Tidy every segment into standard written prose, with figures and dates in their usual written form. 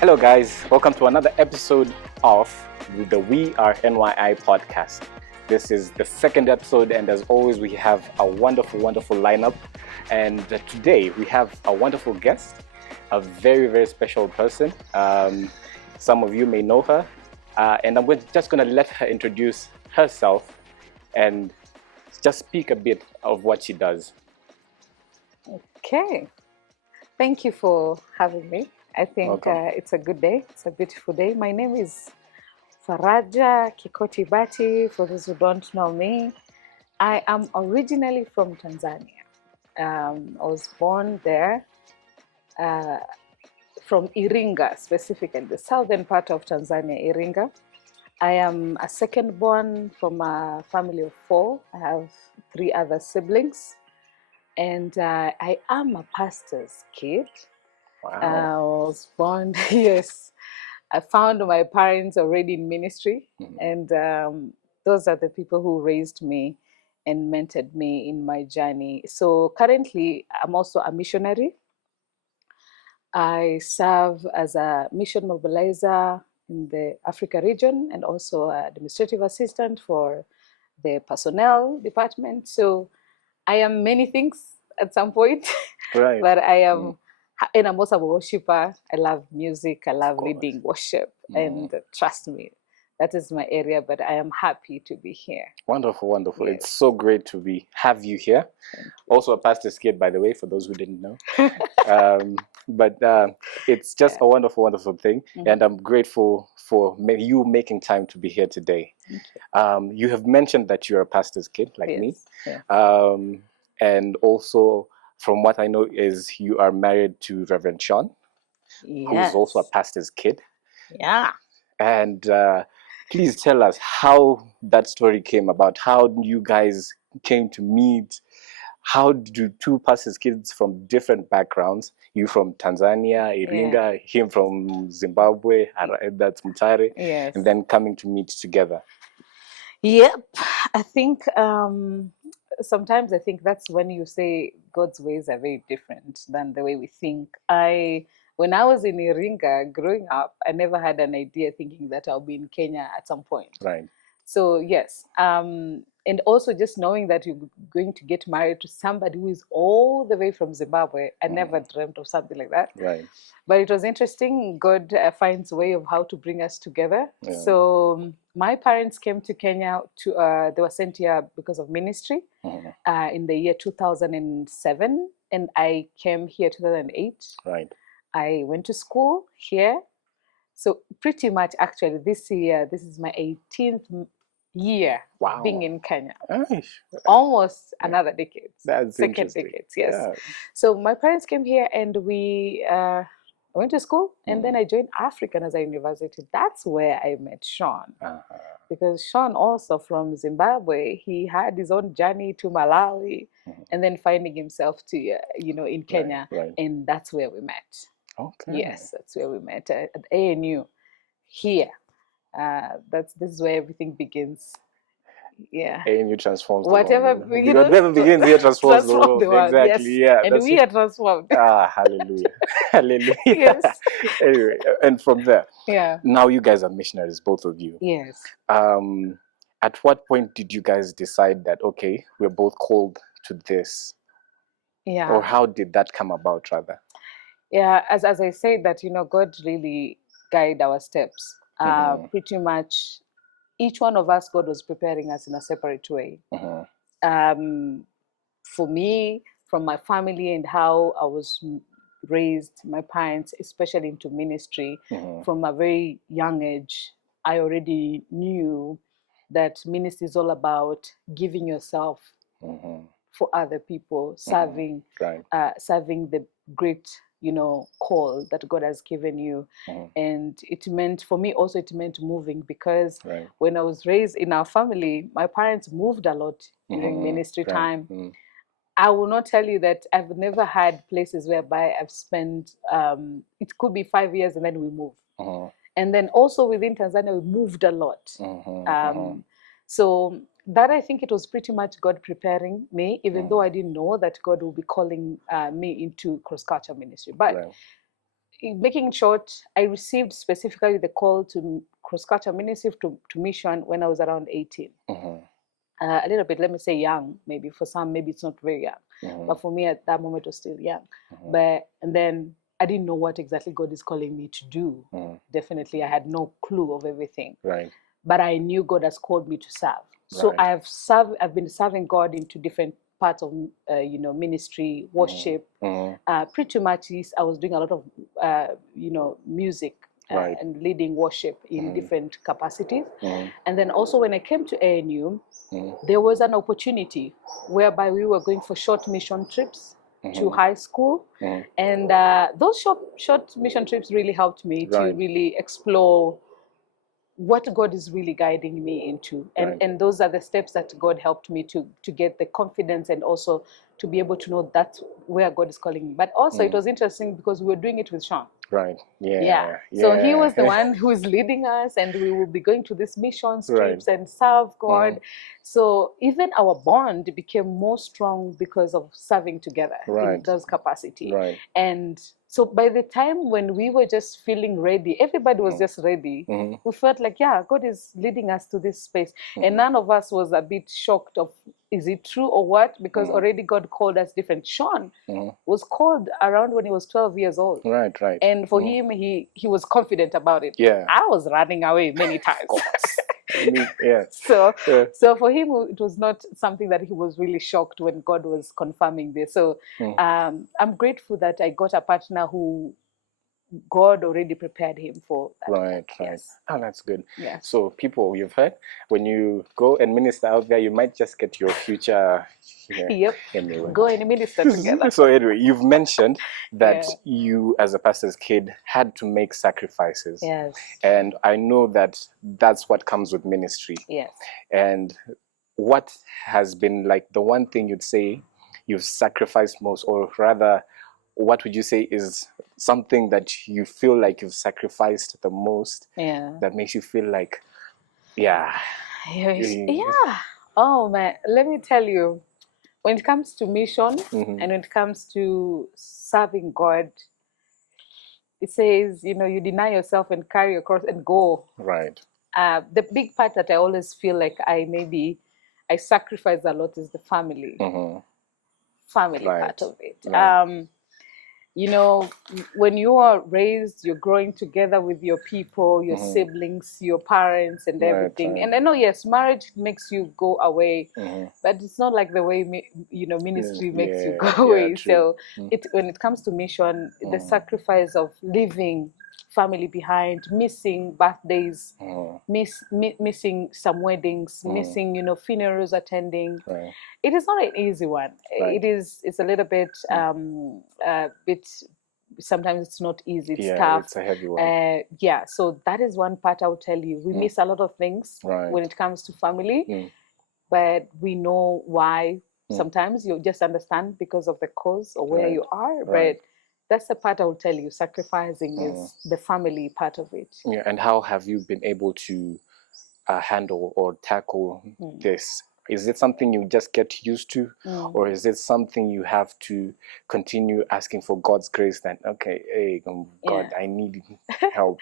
Hello, guys. Welcome to another episode of the We Are NYI podcast. This is the second episode, and as always, we have a wonderful lineup. And today we have a wonderful guest, a very special person. Some of you may know her, and I'm just going to let her introduce herself and just speak a bit of what she does. Okay. Thank you for having me. I think it's a good day. It's a beautiful day. My name is Faraja Bati. For those who don't know me, I am originally from Tanzania. I was born there, from Iringa, specifically the southern part of Tanzania, Iringa. I am a second born from a family of 4. I have 3 other siblings, and I am a pastor's kid. Wow. I was born, yes. I found my parents already in ministry, and those are the people who raised me and mentored me in my journey. So currently, I'm also a missionary. I serve as a mission mobilizer in the Africa region and also administrative assistant for the personnel department. So I am many things at some point, Right. but I am, and I'm also a worshiper. I love music. I love leading worship, and trust me, that is my area. But I am happy to be here. Wonderful. Yes. It's so great to have you here. Also a pastor's kid, by the way, for those who didn't know. But it's just a wonderful thing, and I'm grateful for you making time to be here today. You have mentioned that you're a pastor's kid, like me. Yeah. And also, from what I know, is you are married to Reverend Sean, who is also a pastor's kid. Yeah. And please tell us how that story came about, how you guys came to meet. How do 2 pastors' kids from different backgrounds, you from Tanzania, Iringa, him from Zimbabwe, that's Mutare, and then coming to meet together? Yep. I think sometimes I think that's when you say God's ways are very different than the way we think. When I was in Iringa growing up, I never had an idea thinking that I'll be in Kenya at some point. Right. So yes, and also just knowing that you're going to get married to somebody who is all the way from Zimbabwe, I never dreamt of something like that. Right. But it was interesting. God finds a way of how to bring us together. Yeah. So my parents came to Kenya. They were sent here because of ministry in the year 2007, and I came here 2008. Right. I went to school here. So pretty much, actually, this year, this is my 18th year being in Kenya. Almost another decade. That's second decade, yes. Yeah. So my parents came here, and we went to school, and then I joined African as a university. That's where I met Sean. Because Sean, also from Zimbabwe, he had his own journey to Malawi, and then finding himself to in Kenya, and that's where we met. Okay. Yes, that's where we met at ANU here. This is where everything begins. Yeah. ANU transforms whatever the world. Whatever begins here transforms the world. Exactly. Yes. Yeah. And we are transformed. Hallelujah. Hallelujah. Yes. Anyway, and from there, yeah. Now you guys are missionaries, both of you. Yes. At what point did you guys decide that we're both called to this? Yeah. Or how did that come about, rather? Yeah, as I said, that God really guide our steps. Pretty much, each one of us, God was preparing us in a separate way. For me, from my family and how I was raised, my parents, especially into ministry, from a very young age, I already knew that ministry is all about giving yourself for other people, serving, serving the great call that God has given you. And it meant, for me also, it meant moving, because when I was raised in our family, my parents moved a lot during ministry time. I will not tell you that I've never had places whereby I've spent, it could be 5 years and then we move. And then also within Tanzania, we moved a lot. So that, I think it was pretty much God preparing me, even though I didn't know that God will be calling me into cross-culture ministry. But making it short, I received specifically the call to cross-culture ministry to mission when I was around 18. A little bit, let me say young, maybe for some, maybe it's not very young, but for me at that moment it was still young. And then I didn't know what exactly God is calling me to do. Definitely, I had no clue of everything. Right. But I knew God has called me to serve. So Right. I've been serving God into different parts of ministry, worship. Pretty much, I was doing a lot of music. Right. And leading worship in different capacities. And then also when I came to ANU, there was an opportunity whereby we were going for short mission trips to high school. And those short mission trips really helped me to really explore what God is really guiding me into. And those are the steps that God helped me to get the confidence and also to be able to know that's where God is calling me. But also it was interesting because we were doing it with Sean. Right. Yeah. So he was the one who is leading us, and we will be going to these mission trips and serve God. So even our bond became more strong because of serving together in those capacity. And so by the time when we were just feeling ready, everybody was just ready. We felt like, yeah, God is leading us to this space. And none of us was a bit shocked of, is it true or what? Because already God called us different. Sean was called around when he was 12 years old. Right. And for him, he was confident about it. Yeah. I was running away many times. Yeah. So for him, it was not something that he was really shocked when God was confirming this. So I'm grateful that I got a partner who God already prepared him for that. Right. Yes. Oh, that's good. Yes. So people, you've heard, when you go and minister out there, you might just get your future. Yep. Anyway. Go and minister together. So anyway, you've mentioned that you, as a pastor's kid, had to make sacrifices. Yes. And I know that that's what comes with ministry. Yes. And what has been like the one thing you'd say you've sacrificed most, or rather, what would you say is something that you feel like you've sacrificed the most? Yeah. That makes you feel like, yeah. Oh man, let me tell you, when it comes to mission and when it comes to serving God, it says, you deny yourself and carry your cross and go. Right. The big part that I always feel like I sacrifice a lot is the family. Family part of it. When you are raised, you're growing together with your people, your siblings, your parents, and everything. And I know, yes, marriage makes you go away, but it's not like the way ministry makes you go away. So when it comes to mission, the sacrifice of leaving family behind, missing birthdays, missing some weddings, missing funerals attending. It is not an easy one. It's a little bit sometimes it's not easy, it's tough. It's a heavy one. So that is one part I will tell you. We miss a lot of things when it comes to family, but we know why. Sometimes you just understand because of the cause or where you are, but that's the part I will tell you. Sacrificing is the family part of it. Yeah, and how have you been able to handle or tackle this? Is it something you just get used to, or is it something you have to continue asking for God's grace? That hey, God, I need help.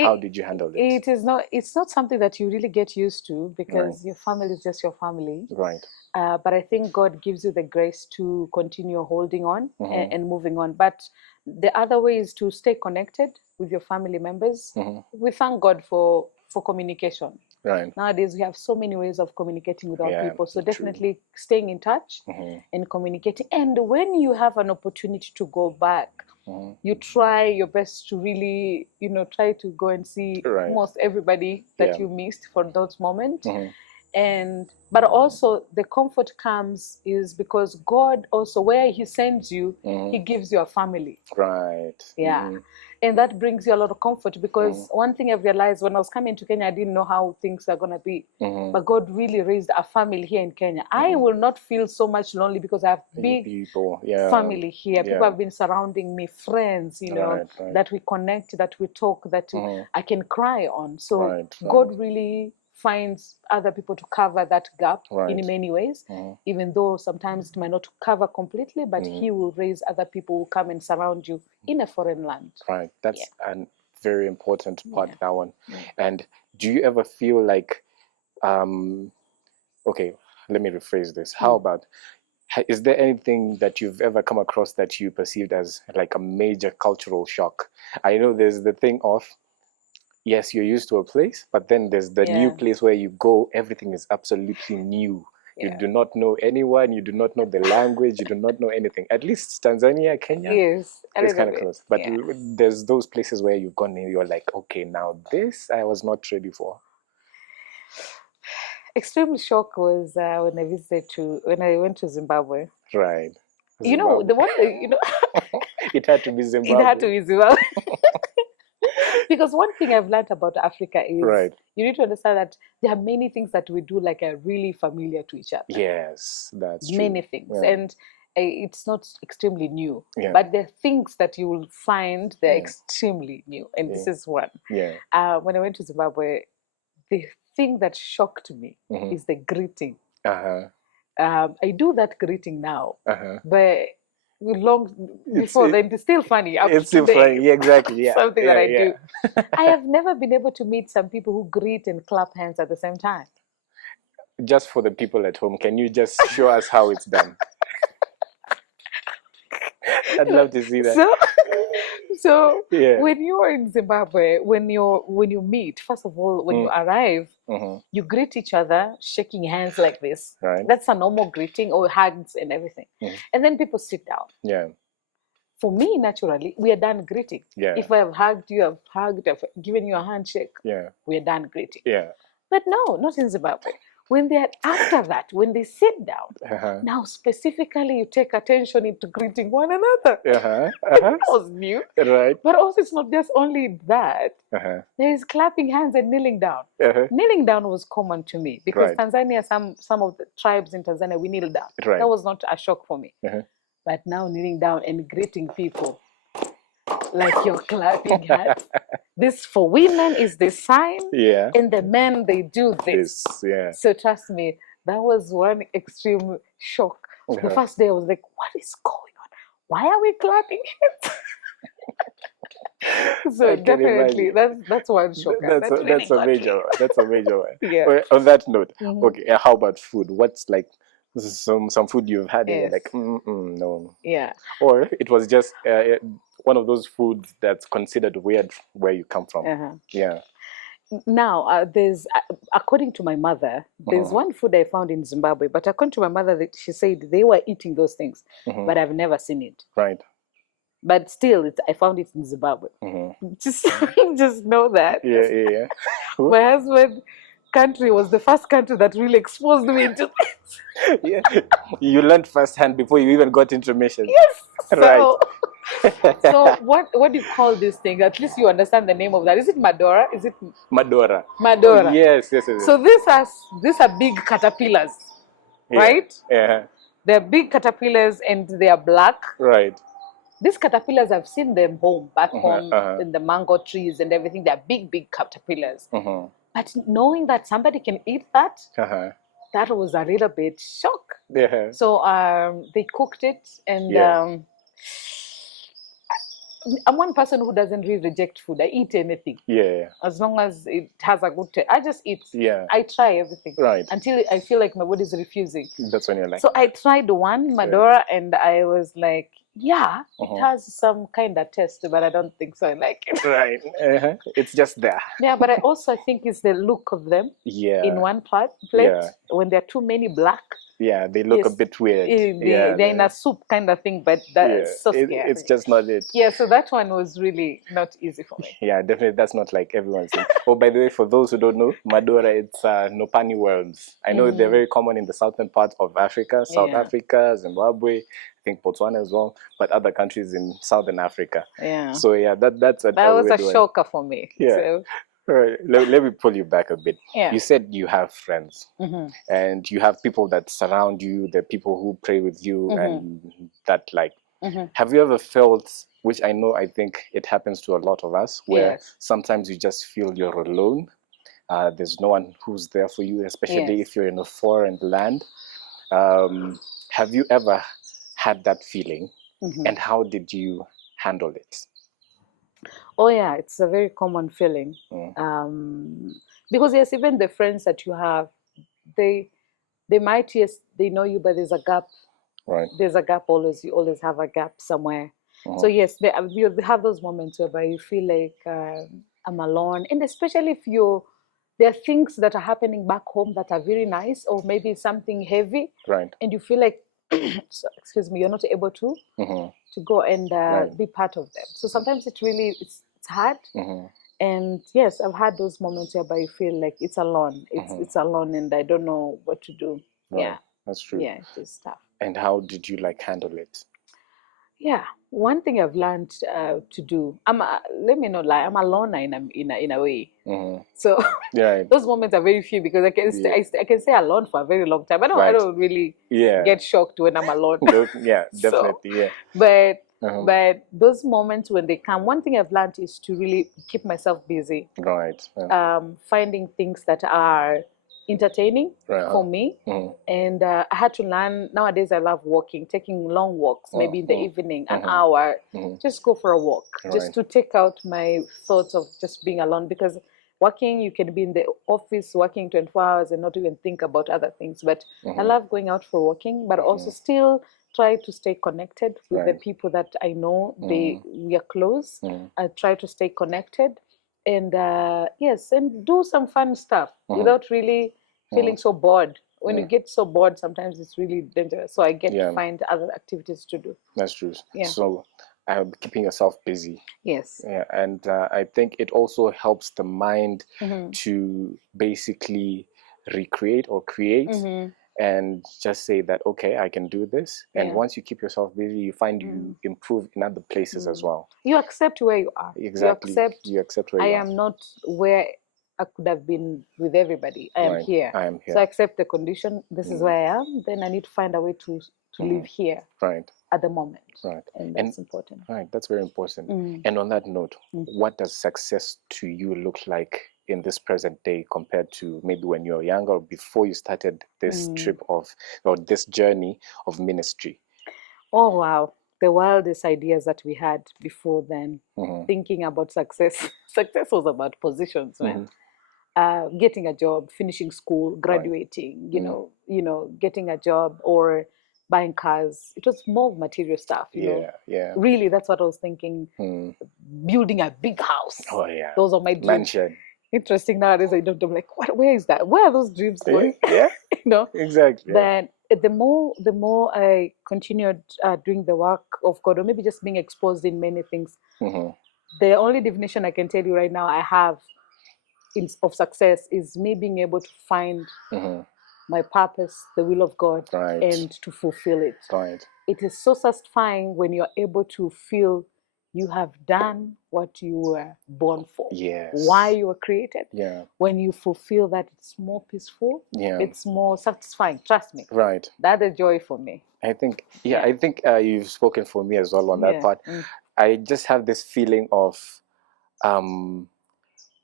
How did you handle it? It's not something that you really get used to because your family is just your family. Right. But I think God gives you the grace to continue holding on and moving on. But the other way is to stay connected with your family members. We thank God for communication. Right. Nowadays, we have so many ways of communicating with our people. So definitely staying in touch and communicating. And when you have an opportunity to go back, you try your best to really, try to go and see most everybody that you missed for those moments. But also the comfort comes is because God also, where he sends you, he gives you a family. Right. Yeah. And that brings you a lot of comfort because one thing I've realized when I was coming to Kenya, I didn't know how things are going to be. But God really raised a family here in Kenya. I will not feel so much lonely because I have big people, family here. People have been surrounding me, friends, that we connect, that we talk, that I can cry on. So God really find other people to cover that gap Right. in many ways, even though sometimes it might not cover completely, but he will raise other people who come and surround you in a foreign land. Right. That's a very important part, that one. Yeah. And do you ever feel like, okay, let me rephrase this. How about, is there anything that you've ever come across that you perceived as like a major cultural shock? I know there's the thing of, yes, you're used to a place, but then there's the new place where you go, everything is absolutely new. You do not know anyone, you do not know the language, you do not know anything. At least Tanzania, Kenya, Yes, it's kind of close. But there's those places where you've gone and you're like, okay, now this I was not ready for. Extreme shock was when I went to Zimbabwe. Right. You know, the one thing, it had to be Zimbabwe. It had to be Zimbabwe. Because one thing I've learned about Africa is you need to understand that there are many things that we do like are really familiar to each other. Yes, that's true. Many things. And it's not extremely new. But the things that you will find, they're extremely new. And this is one. When I went to Zimbabwe, the thing that shocked me is the greeting. I do that greeting now. But long before then, it's still funny. It's still funny, yeah, exactly. Yeah, something that I do. I have never been able to meet some people who greet and clap hands at the same time. Just for the people at home, can you just show us how it's done? I'd love to see that. So when you're in Zimbabwe, when you meet, first of all, when you arrive, you greet each other, shaking hands like this. Right. That's a normal greeting, or hugs and everything. And then people sit down. Yeah. For me, naturally, we are done greeting. Yeah. If I have hugged you, I've hugged, I've given you a handshake. Yeah. We are done greeting. Yeah. But no, not in Zimbabwe. When they're after that, when they sit down, now specifically you take attention into greeting one another. That was new. Right. But also it's not just only that. There is clapping hands and kneeling down. Kneeling down was common to me because Tanzania, some of the tribes in Tanzania, we kneel down. That was not a shock for me. But now kneeling down and greeting people like you're clapping hands. This for women is the sign, and the men, they do this. So trust me, that was one extreme shock. The first day I was like, what is going on? Why are we clapping hands? So definitely, that's one shock. That's a major one. Yeah. On that note, okay, how about food? What's like some food you've had and you're like, no. Yeah. Or it was just one of those foods that's considered weird where you come from. Yeah. Now, there's, according to my mother, there's one food I found in Zimbabwe, but according to my mother, she said they were eating those things, but I've never seen it. Right. But still, I found it in Zimbabwe. Just know that. Yeah. My husband country was the first country that really exposed me into this. You learned firsthand before you even got information. Yes. Right. So what do you call this thing? At least you understand the name of that. Is it Madora? Is it Madora? Madora. Yes. So these are big caterpillars, right? Yeah. They're big caterpillars and they are black. Right. These caterpillars, I've seen them back home in the mango trees and everything. They're big caterpillars. But knowing that somebody can eat that, that was a little bit shock. Yeah. So they cooked it, and I'm one person who doesn't really reject food. I eat anything. Yeah. As long as it has a good taste. I just eat. Yeah. I try everything. Right. Until I feel like my body is refusing. That's when you're like. So I tried one, Madora, and I was like, it has some kind of taste, but I don't think so. I like it. Right. It's just there. Yeah, but I also think it's the look of them. Yeah. In one plate. When there are too many black. Yeah, they look a bit weird. They're in a soup kind of thing, but that's so scary. It's just not it. Yeah, so that one was really not easy for me. Yeah, definitely. That's not like everyone's thing. Oh, by the way, for those who don't know, Madura, it's Nopani worms. I know they're very common in the southern part of Africa, South Africa, Zimbabwe, I think Botswana as well, but other countries in Southern Africa. Yeah. So that was a shocker for me. Yeah. So. Right. Let me pull you back a bit. Yeah. You said you have friends and you have people that surround you, the people who pray with you and that like. Have you ever felt, which I think it happens to a lot of us, where sometimes you just feel you're alone There's no one who's there for you, especially Yes. if you're in a foreign land. Have you ever had that feeling, and how did you handle it? Oh yeah, it's a very common feeling. Because yes, even the friends that you have, they they might, yes, they know you, but there's a gap. Right. There's a gap always. You always have a gap somewhere. So yes, you have those moments whereby you feel like I'm alone, and especially if there are things that are happening back home that are very nice, or maybe something heavy, Right. and you feel like, excuse me, you're not able to go and Right. be part of them. So sometimes it's hard. And yes, I've had those moments whereby you feel like it's alone. It's alone, and I don't know what to do. Right. Yeah, That's true. yeah, it is tough. And how did you like handle it? Yeah, one thing I've learned to do. Let me not lie. I'm a loner in a way. So Right. those moments are very few because I can stay alone for a very long time. I Right. don't really Yeah. get shocked when I'm alone. Yeah, So, definitely. Yeah. but those moments when they come, one thing I've learned is to really keep myself busy. Right. Finding things that are entertaining Right. for me. And I had to learn. Nowadays, I love walking, taking long walks, maybe in the evening, an hour. Just go for a walk, just to take out my thoughts of just being alone. Because working, you can be in the office working 24 hours and not even think about other things. But I love going out for walking, but also still try to stay connected with the people that I know. We are close. I try to stay connected, and yes, and do some fun stuff without really feeling so bored. When you get so bored, sometimes it's really dangerous. So I get to find other activities to do. That's true. Yeah. So keeping yourself busy. Yes. Yeah, and I think it also helps the mind to basically recreate or create and just say that, okay, I can do this. And once you keep yourself busy, you find you improve in other places as well. You accept where you are. Exactly. You accept where I you are. am not where I could have been with everybody. I am Right. here. I am here. So I accept the condition. This is where I am. Then I need to find a way to live here. Right. At the moment. Right. And that's important. Right. That's very important. And on that note, what does success to you look like in this present day compared to maybe when you were younger or before you started this trip of, or this journey of ministry? Oh, wow. The wildest ideas that we had before then, thinking about success. Success was about positions, man. Getting a job, finishing school, graduating, you know, getting a job or buying cars. It was more material stuff, you know. Yeah. Really, that's what I was thinking. Building a big house. Oh yeah. Those are my dreams. Mansion. Interesting nowadays. I'm like, what? Where is that? Where are those dreams going? Yeah. You know. Exactly. Then the more I continued doing the work of God, or maybe just being exposed in many things, the only definition I can tell you right now I have of success is me being able to find my purpose, the will of God, and to fulfill it. Right. It is so satisfying when you're able to feel you have done what you were born for. Yes. Why you were created. Yeah. When you fulfill that, it's more peaceful. Yeah. It's more satisfying. Trust me. Right. That's a joy for me. I think, I think you've spoken for me as well on that part. I just have this feeling of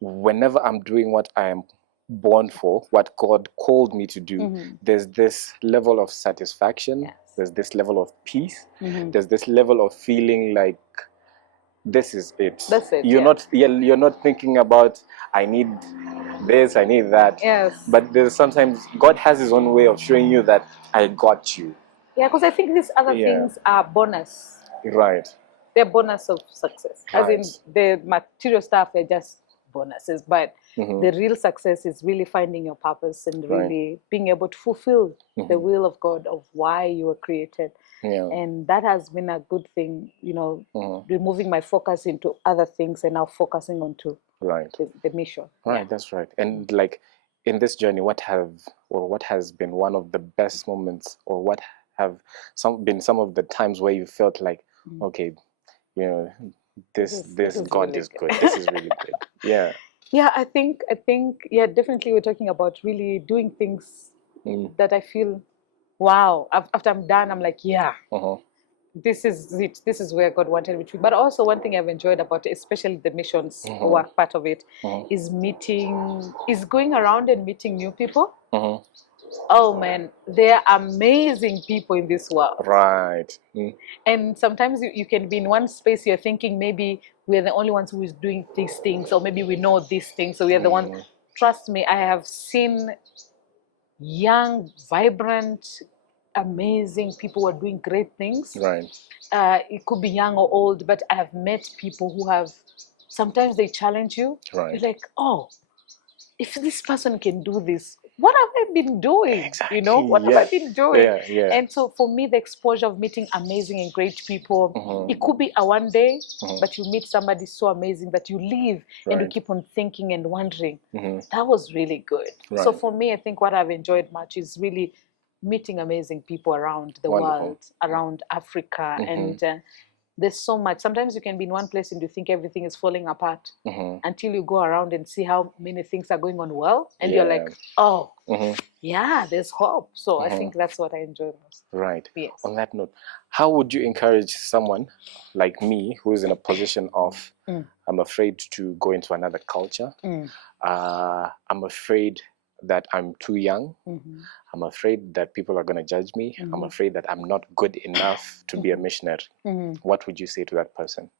whenever I'm doing what I am born for, what God called me to do, there's this level of satisfaction, there's this level of peace, there's this level of feeling like this is it. That's it. You're not thinking about I need this, I need that. Yes. But there's sometimes God has his own way of showing you that I got you. Yeah, because I think these other things are bonus. Right. They're bonus of success. Right. As in the material stuff are just bonuses. But the real success is really finding your purpose and really being able to fulfill the will of God of why you were created. Yeah. And that has been a good thing, you know, removing my focus into other things and now focusing onto the mission. Right, that's right. And like in this journey, what has been one of the best moments, or what have been some of the times where you felt like, okay, you know, this God really is good. This is really good. Yeah. Yeah, I think definitely we're talking about really doing things that I feel, wow, after I'm done, I'm like, this is it. This is where God wanted me to be. But also one thing I've enjoyed about it, especially the missions work part of it, is going around and meeting new people. Oh man, there are amazing people in this world. Right. And sometimes you can be in one space, you're thinking maybe we're the only ones who is doing these things, or maybe we know these things, so we're the ones. Trust me, I have seen young, vibrant, amazing people who are doing great things. Right. It could be young or old, but I have met people who have, sometimes they challenge you. Right. You're like, oh, if this person can do this, what have I been doing? Exactly. What have I been doing? Yeah. And so for me, the exposure of meeting amazing and great people, it could be a one day, but you meet somebody so amazing that you leave and you keep on thinking and wondering. That was really good. So for me, I think what I've enjoyed much is really meeting amazing people around the world, around Africa, and there's so much. Sometimes you can be in one place and you think everything is falling apart until you go around and see how many things are going on well, and you're like, oh, yeah, there's hope. So I think that's what I enjoy most. Right. Yes. On that note, how would you encourage someone like me who is in a position of I'm afraid to go into another culture? I'm afraid that I'm too young. I'm afraid that people are going to judge me. I'm afraid that I'm not good enough to be a missionary. What would you say to that person?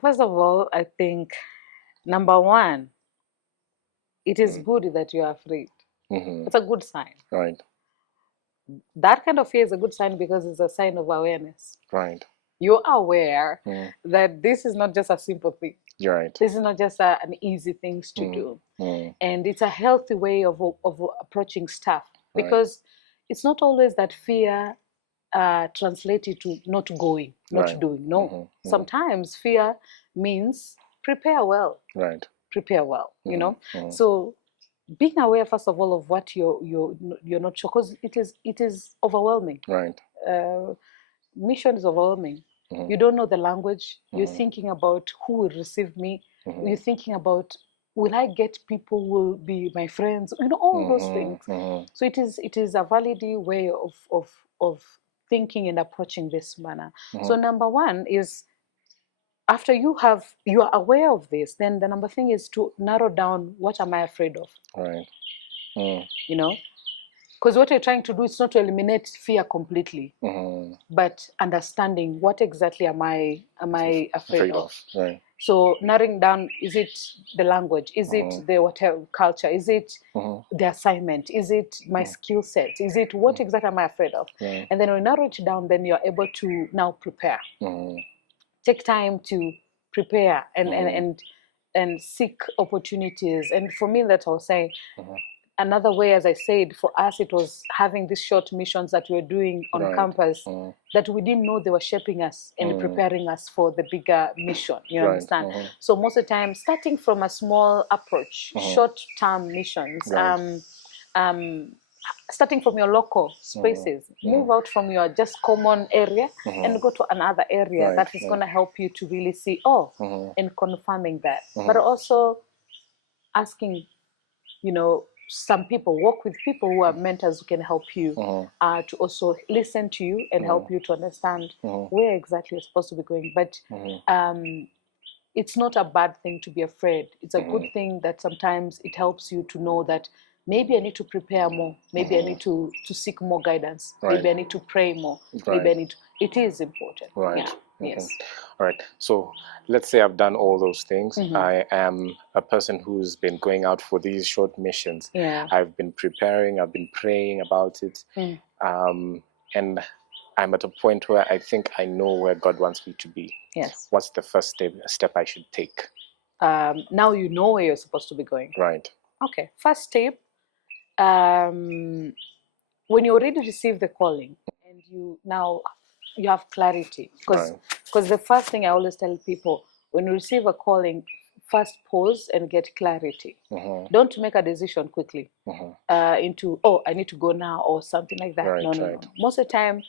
First of all, I think number one, it is good that you are afraid. It's a good sign. Right. That kind of fear is a good sign because it's a sign of awareness. Right. You're aware that this is not just a simple thing. You're right. This is not just an easy thing to do. And it's a healthy way of approaching stuff, because it's not always that fear translated to not going, not doing. No. Sometimes fear means prepare well. Right. Prepare well, you know. So being aware, first of all, of what you're not sure, because it is overwhelming. Right. Mission is overwhelming. You don't know the language. You're thinking about who will receive me. You're thinking about, will I get people who will be my friends? You know, all those things. So it is a valid way of thinking and approaching this manner. So number one is, after you are aware of this, then the number thing is to narrow down, what am I afraid of? Right. You know, because what you're trying to do is not to eliminate fear completely, but understanding what exactly am I afraid of. Right. So narrowing down, is it the language? Is it the whatever culture? Is it the assignment? Is it my skill set? Is it what exactly am I afraid of? And then when you narrow it down, then you're able to now prepare. Take time to prepare and seek opportunities. And for me, that I'll say, another way, as I said, for us, it was having these short missions that we were doing on campus that we didn't know they were shaping us and preparing us for the bigger mission. You understand? So most of the time, starting from a small approach, short-term missions, starting from your local spaces, move out from your just common area and go to another area that is going to help you to really see, and confirming that. But also asking, you know, some people, work with people who are mentors who can help you to also listen to you and help you to understand where exactly you're supposed to be going. But it's not a bad thing to be afraid. It's a good thing that sometimes it helps you to know that maybe I need to prepare more. Maybe I need to seek more guidance. Maybe I need to pray more. Maybe I need to, it is important. Right. Yeah. Yes. All right. So let's say I've done all those things. I am a person who's been going out for these short missions. Yeah. I've been preparing. I've been praying about it. And I'm at a point where I think I know where God wants me to be. Yes. What's the first step I should take? Now you know where you're supposed to be going. Right. Okay. First step, when you already receive the calling and you have clarity, because the first thing I always tell people, when you receive a calling, first pause and get clarity. Don't make a decision quickly into, I need to go now or something like that. No. Most of the time,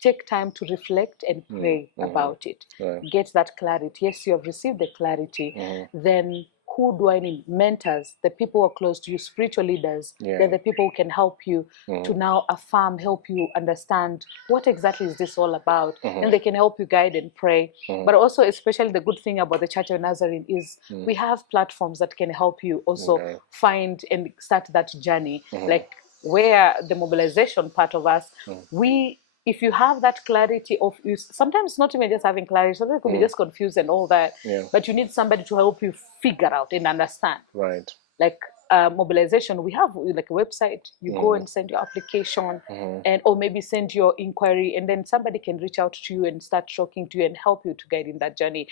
take time to reflect and pray about it. Get that clarity. Yes, you have received the clarity. Then who do I need? Mentors, the people who are close to you, spiritual leaders. They're the people who can help you to now affirm, help you understand what exactly is this all about. And they can help you guide and pray. But also, especially the good thing about the Church of Nazarene is we have platforms that can help you also find and start that journey. Like where the mobilization part of us, if you have that clarity of you, sometimes not even just having clarity, sometimes it could be just confused and all that, but you need somebody to help you figure out and understand. Right. Like mobilization, we have like a website. You go and send your application, and or maybe send your inquiry, and then somebody can reach out to you and start talking to you and help you to guide in that journey.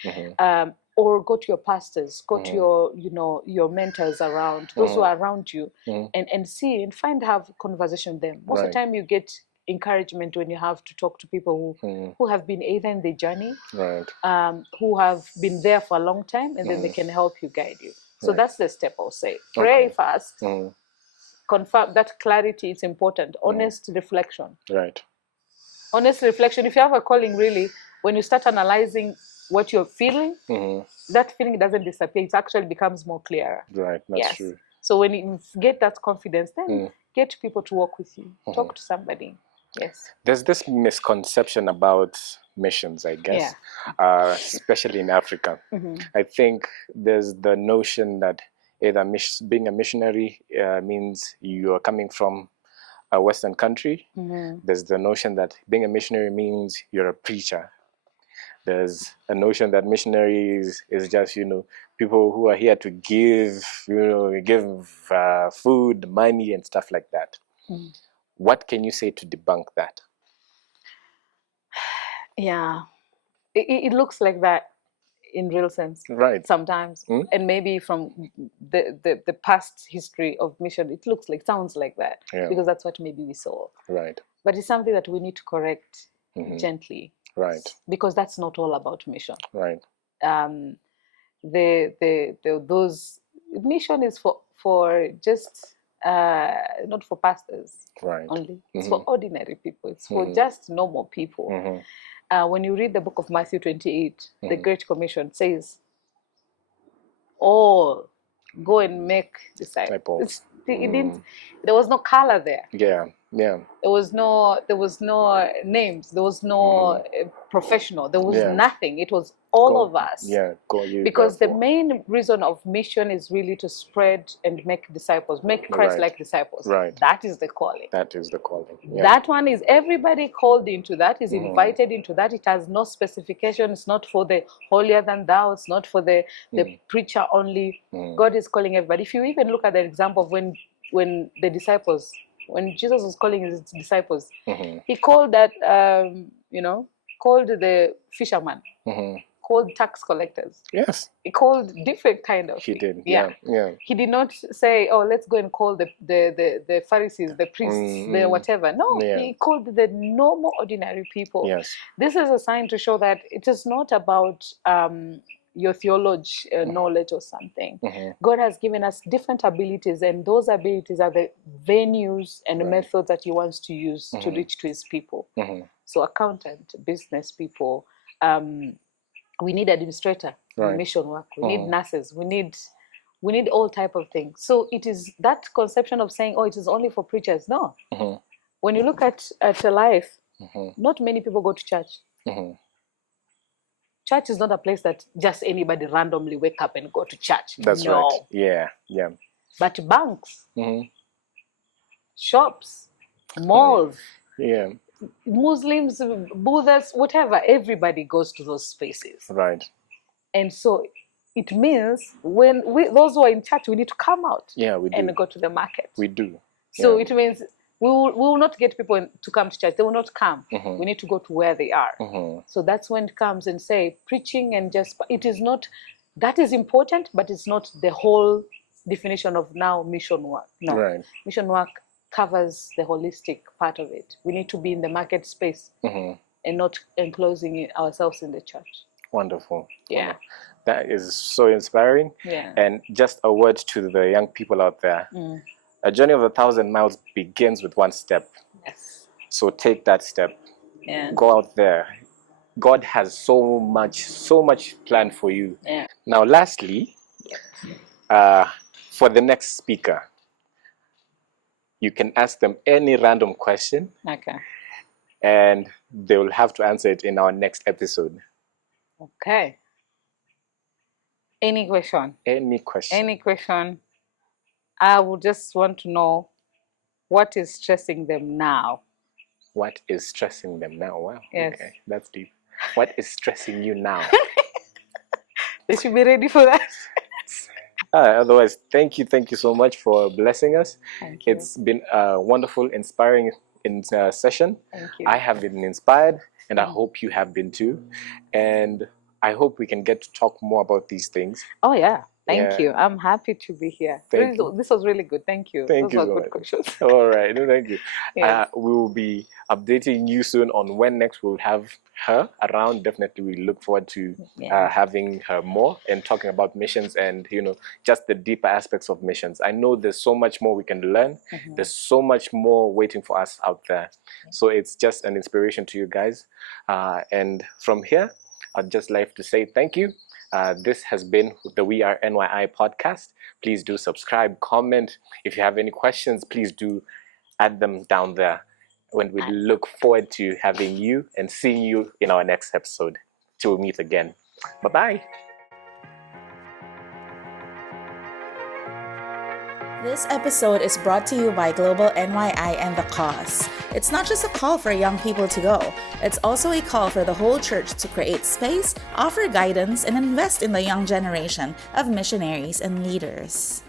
Or go to your pastors, go to your, your mentors around, those who are around you, and see and have conversation with them. Most of the time you get encouragement when you have to talk to people who have been either in the journey, who have been there for a long time, and then they can help you, guide you. So that's the step I'll say. Pray first. Confirm that clarity is important. Honest reflection. Right. Honest reflection. If you have a calling, really, when you start analyzing what you're feeling, that feeling doesn't disappear. It actually becomes more clearer. Right. That's true. So when you get that confidence, then get people to work with you. Talk to somebody. Yes. There's this misconception about missions, I guess, especially in Africa. I think there's the notion that either being a missionary means you are coming from a Western country. There's the notion that being a missionary means you're a preacher. There's a notion that missionaries is just, people who are here to give, food, money, and stuff like that. What can you say to debunk that? Yeah, it looks like that in real sense, right? Sometimes, and maybe from the past history of mission, it sounds like that, because that's what maybe we saw. Right. But it's something that we need to correct gently. Right. Because that's not all about mission. Right. Those mission is for just not for pastors only. It's for ordinary people. It's for just normal people. When you read the book of Matthew 28, the Great Commission says, "All go and make disciples." There was no color there. Yeah. There was no names. There was no professional. There was nothing. It was all of us. Yeah. Because the main reason of mission is really to spread and make disciples, make Christ-like disciples. Right. That is the calling. That is the calling. Yeah. That one is everybody called into that, is invited into that. It has no specification. It's not for the holier than thou. It's not for the preacher only. God is calling everybody. If you even look at the example of when the disciples, when Jesus was calling his disciples, he called that, called the fisherman, called tax collectors. Yes. He called different kind of. He did. Yeah. He did not say, "Oh, let's go and call the Pharisees, the priests, the whatever." No, he called the normal, ordinary people. Yes. This is a sign to show that it is not about your theology knowledge or something. God has given us different abilities, and those abilities are the venues and methods that he wants to use to reach to his people. So accountant, business people, we need administrator in mission work, we need nurses, we need all type of things. So it is that conception of saying, "Oh, it is only for preachers." No. When you look at a life, not many people go to church. Church is not a place that just anybody randomly wake up and go to church. That's right. Yeah. But banks, shops, malls, Muslims, Buddhists, whatever, everybody goes to those spaces. Right. And so it means when those who are in church, we need to come out and go to the market. We do. So it means we will not get people to come to church. They will not come. We need to go to where they are. So that's when it comes and say preaching and just, it is not, that is important, but it's not the whole definition of now mission work. No, mission work covers the holistic part of it. We need to be in the market space and not enclosing ourselves in the church. Wonderful. Yeah. Wonderful. That is so inspiring. Yeah. And just a word to the young people out there. A journey of 1,000 miles begins with one step. Yes. So take that step. Yeah. Go out there. God has so much planned for you. Yeah. Now, lastly, For the next speaker, you can ask them any random question. Okay. And they will have to answer it in our next episode. Okay. Any question? Any question. Any question. I would just want to know what is stressing them now. What is stressing them now? Wow. Yes. Okay, that's deep. What is stressing you now? They should be ready for that. Otherwise, thank you so much for blessing us. Thank you. It's been a wonderful, inspiring session. Thank you. I have been inspired, and I hope you have been too. And I hope we can get to talk more about these things. Oh yeah. Thank Yeah. you. I'm happy to be here. Thank you. This was really good. Thank you. Thank Those you were so good much. questions. All right. No, thank you. Yes. We will be updating you soon on when next we'll have her around. Definitely, we look forward to having her more and talking about missions and, you know, just the deeper aspects of missions. I know there's so much more we can learn. There's so much more waiting for us out there. So it's just an inspiration to you guys. And from here, I'd just like to say thank you. This has been the We Are NYI podcast. Please do subscribe, comment. If you have any questions, please do add them down there. When we look forward to having you and seeing you in our next episode. Till we meet again. Bye-bye. This episode is brought to you by Global NYI and The Cause. It's not just a call for young people to go, it's also a call for the whole church to create space, offer guidance, and invest in the young generation of missionaries and leaders.